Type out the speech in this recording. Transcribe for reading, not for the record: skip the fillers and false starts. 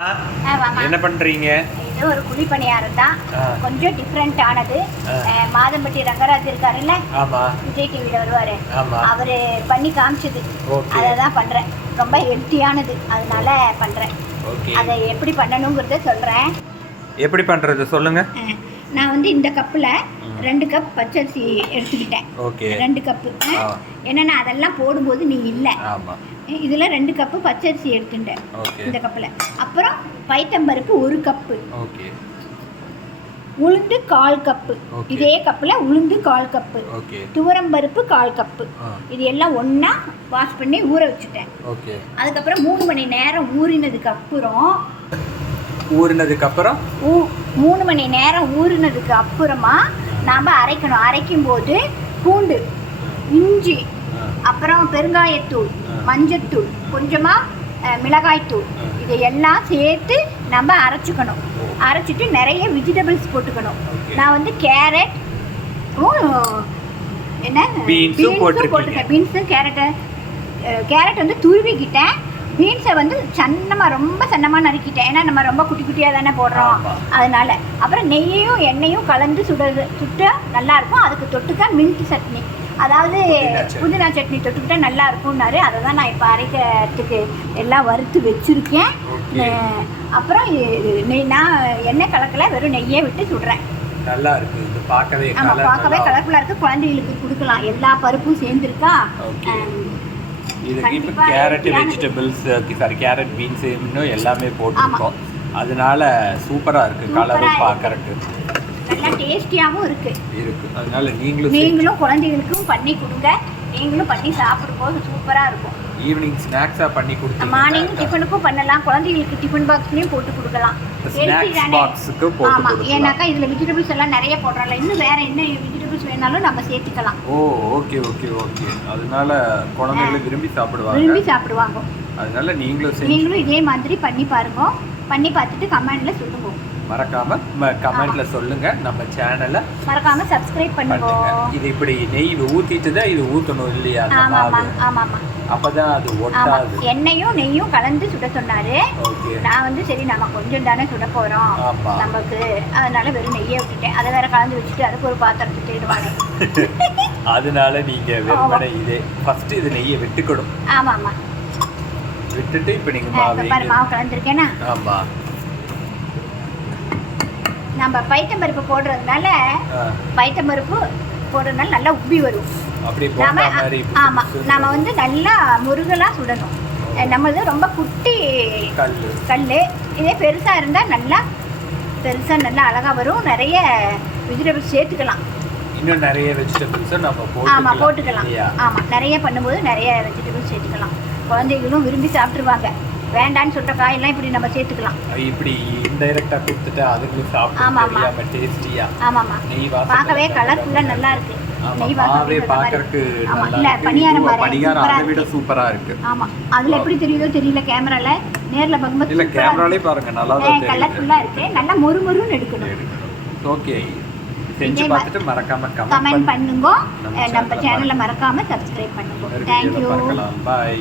என்ன பண்றீங்க? இது ஒரு குழி பணியாரம் தான், கொஞ்சம் டிஃப்ரெண்ட் ஆனது. மாதம்பட்டி ரங்கராஜ் இருக்காருல்ல, விஜய் டிவில வருவாரு, அவரு பண்ணி காமிச்சது. அதை தான் பண்றேன். ரொம்ப ஹெல்த்தியானது, அதனால பண்றேன். அதை எப்படி பண்ணணுங்கிறத சொல்றேன். எப்படி பண்றது சொல்லுங்க. நான் வந்து இந்த கப்பில் 2 கப் பச்சரிசி எடுத்துக்கிட்டேன். 2 கப்பு. என்னன்னா அதெல்லாம் போடும்போது நீ இல்லை, இதில் 2 கப்பு பச்சரிசி எடுத்துட்டேன் இந்த கப்பில். அப்புறம் பைத்தம்பருப்பு 1 கப்பு, உளுந்து 1/4 கப்பு, இதே கப்பில் உளுந்து 1/4 கப்பு, துவரம்பருப்பு 1/4 கப்பு. இது எல்லாம் ஒன்றா வாஷ் பண்ணி ஊற வச்சுட்டேன். அதுக்கப்புறம் 3 மணி நேரம் ஊறினதுக்கு அப்புறம் 3 மணி நேரம் ஊறினதுக்கு அப்புறமா நாம் அரைக்கணும். அரைக்கும் போது பூண்டு, இஞ்சி, அப்புறம் பெருங்காயத்தூள், மஞ்சத்தூள், கொஞ்சமாக மிளகாய்த்தூள், இதையெல்லாம் சேர்த்து நம்ம அரைச்சிக்கணும். அரைச்சிட்டு நிறைய வெஜிடபிள்ஸ் போட்டுக்கணும். நான் வந்து கேரட் பீன்ஸும் போட்டுருக்கேன். பீன்ஸும் கேரட் வந்து துருவிக்கிட்டேன். பீன்ஸை வந்து ரொம்ப சன்னமாக நறுக்கிட்டேன். ஏன்னா நம்ம ரொம்ப குட்டி குட்டியாக தானே போடுறோம், அதனால. அப்புறம் நெய்யையும் எண்ணெயும் கலந்து சுட்டா நல்லாயிருக்கும். அதுக்கு தொட்டுக்க மின்ட் சட்னி, அதாவது புதினா சட்னி தொட்டுக்கிட்டா நல்லா இருக்கும்னாரு. அதை தான் நான் இப்போ அரைக்கிறதுக்கு எல்லாம் வறுத்து வச்சுருக்கேன். அப்புறம் நான் எண்ணெய் கலக்கல, வெறும் நெய்யே விட்டு சுடுறேன். நல்லா இருக்கு இது பார்க்கவே. பார்க்கவே கலர்ஃபுல்லாக இருக்குது. குழந்தைகளுக்கு கொடுக்கலாம். எல்லா பருப்பும் சேர்ந்துருக்கா. இதுக்கு இப்போ கேரட் வெஜிடபிள்ஸ் கேரட் பீன்ஸ் இன்னும் எல்லாமே போட்டுருக்கோம். அதனால சூப்பராக இருக்குது. கலரும் பார்க்கறதுக்கு நல்லா டேஸ்டியாகவும் இருக்குது. அதனால நீங்களும் குழந்தைகளுக்கும் பண்ணி கொடுங்க. நீங்களும் பண்ணி சாப்பிடும்போது சூப்பராக இருக்கும். ஈவினிங் ஸ்நாக்ஸாக பண்ணி கொடுத்து மார்னிங் டிஃபனுக்கும் பண்ணலாம். குழந்தைகளுக்கு டிஃபன் பாக்ஸ்லேயும் போட்டு கொடுக்கலாம். ஆமாம், ஏன்னாக்கா இதில் வெஜிடபிள்ஸ் எல்லாம் நிறைய போடுறோம்ல. இன்னும் வேறு என்ன வெஜிடபிள்ஸ் வேணாலும் நம்ம சேர்த்துக்கலாம். ஓகே. அதனால குழந்தைகளும் விரும்பி சாப்பிடுவாங்க. அதனால நீங்களும் இதே மாதிரி பண்ணி பாருங்க. பண்ணி பார்த்துட்டு கமெண்ட்ல சொல்லுங்க. மறக்காம கமெண்ட்ல சொல்லுங்க. நம்ம சேனலை மறக்காம சப்ஸ்கிரைப் பண்ணுங்க. இது இப்படி நெய் ஊத்திட்டு தான் இது ஊத்தணும் இல்லையா? ஆமா. அப்பதான் அது ஒட்டாது. எண்ணெயும் நெய்யும் கலந்து சுட சொன்னாரு. நான் வந்து சரி நம்ம கொஞ்சம் தானே சுட போறோம் நமக்கு, அதனால வெறும் நெய்யை விட்டுட்டேன். அதை வேற கலந்து வச்சுட்டு அதுக்கு ஒரு பாத்திரத்தை தேடுவாங்க. அதனால நீங்க வெறுமனே இதே ஃபர்ஸ்ட் இது நெய்யை விட்டுக்கணும். ஆமா. விட்டுட்டு இப்ப நீங்க மாவு கலந்துருக்கேனா. ஆமா. நம்ம பைத்தம்பருப்பு போடுறதுனால நல்லா உப்பி வரும். ஆமா, நம்ம வந்து நல்லா முருகலா சுடணும். நம்மளது ரொம்ப குட்டி கல். இதே பெருசா இருந்தா நல்லா அழகா வரும். நிறைய வெஜிடபிள்ஸ் சேர்த்துக்கலாம். இன்னும் நிறைய வெஜிடபிள்ஸ் நம்ம போட்டுக்கலாம். ஆமா, நிறைய பண்ணும்போது நிறைய வெஜிடபிள்ஸ் சேர்த்துக்கலாம். குழந்தைகளும் விரும்பி சாப்பிட்டுருவாங்க. வேண்டான்னு சொல்ற காயெல்லாம் இப்படி நம்ம சேர்த்துக்கலாம். இப்படி இன்டைரக்டா கொடுத்துட்டு அதுக்கு சாப்பிடுறது டேஸ்டியா. ஆமாமா, பார்க்கவே கலர்ஃபுல்லா நல்லா இருக்கு. நெய் வாசனை பார்க்கறதுக்கு இல்ல பணியாரம் அதை விட சூப்பரா இருக்கு. ஆமா, அதுல எப்படி தெரியுதோ தெரியல கேமரால. நேர்ல பார்க்கும்போது இல்ல கேமராலே பாருங்க நல்லா தான் கலர்ஃபுல்லா இருக்கு. நல்லா மொறுமொறுன்னு எடுக்கணும். ஓகே, செஞ்சு பார்த்துட்டு மறக்காம கமெண்ட் பண்ணுங்க. நம்ம சேனலை மறக்காம சப்ஸ்கிரைப் பண்ணுங்க. Thank you. பை.